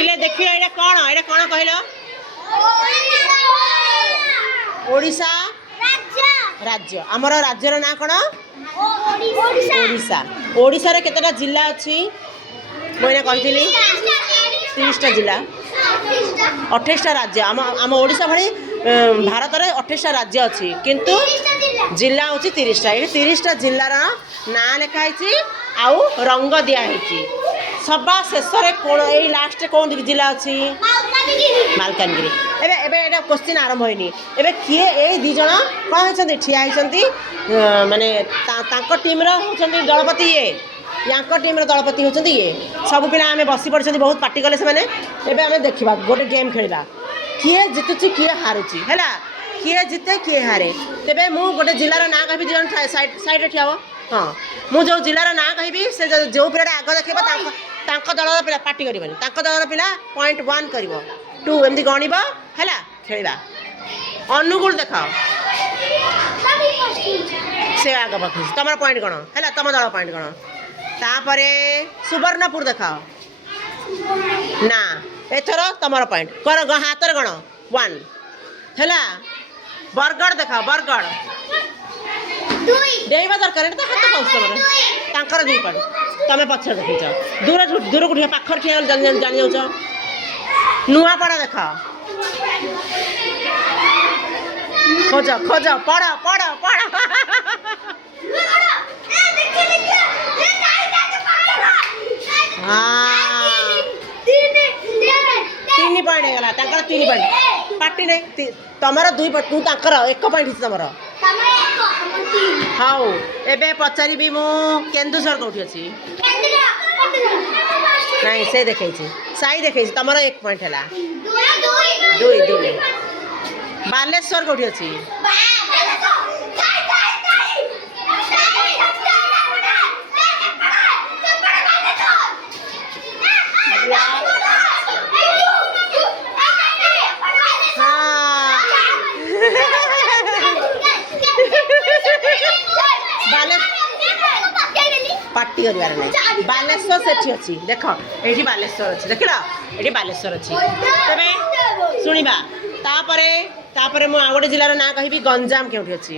पिले देख एटा कौन कहल ओडिशा राज्य आमर राज्यर ना कौन ओडिशा ओडिशा रे केतेटा जिला अछि मैंने कही 30टा जिला 28टा राज्य आम ओडिशा भली भारत में 28टा राज्य अच्छी किंतु जिला हूँ 30टा ये 30टा जिलार ना लिखाई आउ रंग दिखाई सभा शेष कौन यही लास्ट कौन जिला अच्छी मालकानगिरी एबे क्वेश्चन आरंभ होनी एबे किए ए दी जन कौन होती ठिया होती माने टीम दलपति ये या टीम दलपति होती ये सब पिला आम बसी पड़ी बहुत पार्टी कले से आम देखा गोटे गेम खेलवा किए जितुची किए हारुची है किए जिते किए हारे तेबे मु गोटे जिलार ना कहि जन साइड ठिया हो हाँ मु जो जिलार ना कहि से जो पिला आग देखा दल पिला पार्टी करनी दल पिला 0.1 कर 2 एमती गणब है खेलवा अनुकूल देख से आग पकड़ तुम पॉइंट कौन है तुम दल पॉइंट कौन तापर सुवर्णपुर देख ना एथर तुम पॉइंट कर हाथ गण 1 है बरगढ़ देख बरगढ़ डेवा दरकार हाथ पाँच 2 पॉइंट तुम पक्ष देखीच दूर को पाखर ठिया जानी जाऊँ नुआपड़ा देख खोज खोज पढ़ पढ़ पढ़ तीन पॉइंट होगा 3 पॉइंट पार्टी नहीं तुम 2 पॉइंट तू तर 1 पॉइंट तुम हाँ एबे पचारि मु केन्दुझर कौटी अच्छी नहीं से देखी साई देखी तुम 1 पॉइंट है 2 बालेश्वर कौटी अच्छी पार्टी करार नहीं बालेश्वर से अच्छी देख ये बालेश्वर अच्छी देख ये बालेश्वर अच्छी तेरे शुणा तापर मु आ गोटे जिलार ना कहि गंजाम क्योंकि अच्छी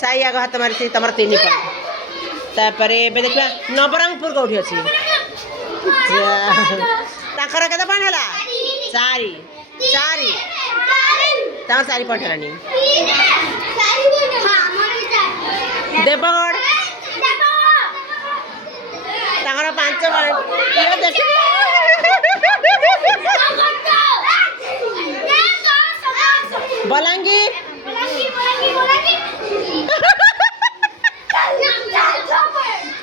साई आग हाथ मारी तुम 3 पॉइंट तापर देखा नवरंगपुर कौटी अच्छी ताकर केते पॉइंट है 4 पॉइंट है देवगढ़ 5 पॉइंट बलांगीर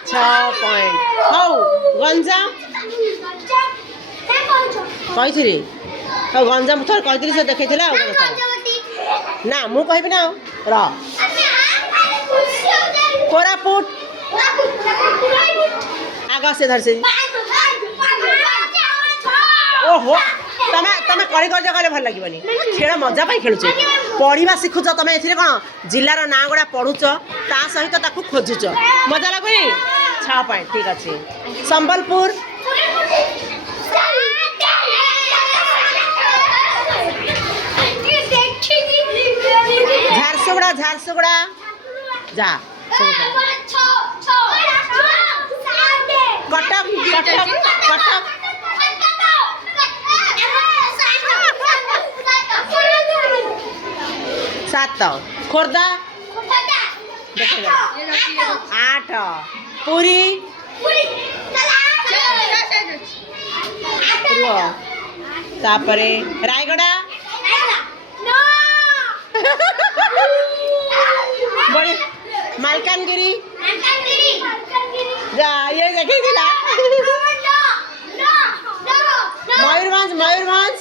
6 पॉइंट हौ गंजाम कही गंजाम थोड़ा कही से देखी ना मु कहि ना कोरापुट आगा से धर से ओहो तमें तमें कलिकर्ज कले भल लगे खेल मजा पाई खेलुच पढ़ा शिखुच तुम ए कौन जिलार ना गुड़ा पढ़ुच ता सहित ताकू खोजुच मजा लगुनि 6 पॉइंट ठीक अच्छे संबलपुर झारसुगुड़ा झारसुगुड़ा जा कटक कटक कटक 7 खोर्धा 8 पुरी तापरे रायगड़ा मालकानगिरी जा ये देखी दिला मयूरभंज मयूरभंज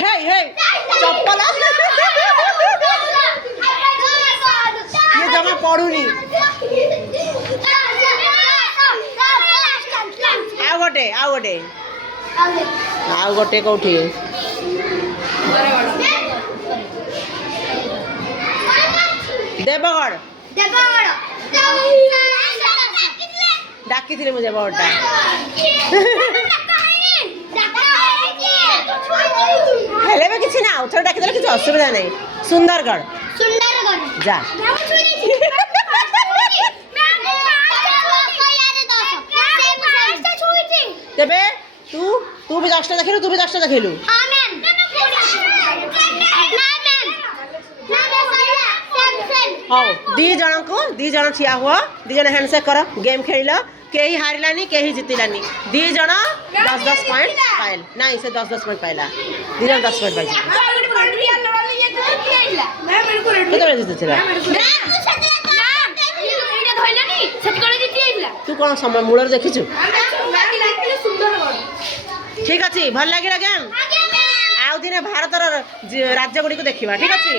हे हे चप्पल ये जमा पड़ुनी आउ गोटे कौटी देवगढ़ ଡାକିଥିଲି ମୁଁ ଯେ ବୋର୍ଡଟା ହେଲେ ବି କିଛି ନା ଆଉ ଥରେ ଡାକିଦେଲେ କିଛି ଅସୁବିଧା ନାହିଁ ସୁନ୍ଦରଗଡ଼ ଯା ତେବେ ତୁ ବି 10ଟା ଦେଖିଲୁ ତୁ ବି 10ଟା ଦେଖିଲୁ ହଉ ଦି ଜଣ ଠିଆ ହୁଅ ଦି ଜଣ ହ୍ୟାଣ୍ଡସେକ୍ କର ଗେମ୍ ଖେଳିଲ କେହି ହାରିଲାନି କେହି ଜିତିଲାନି ଦି ଜଣ 10-10 ପଏଣ୍ଟ ପାଇଲେ ନାଇଁ ସେ 10-10 ପଏଣ୍ଟ ପାଇଲା ଦି ଜଣ 10 ପଏଣ୍ଟ ପାଇଲେ କେତେବେଳେ ଜିତିଥିଲା ତୁ କ'ଣ ସମୟ ମୂଳରୁ ଦେଖିଛୁ ଠିକ୍ ଅଛି ଭଲ ଲାଗିଲା ଗେମ୍ ଆଉ ଦିନେ ଭାରତର ରାଜ୍ୟ ଗୁଡ଼ିକୁ ଦେଖିବା ଠିକ୍ ଅଛି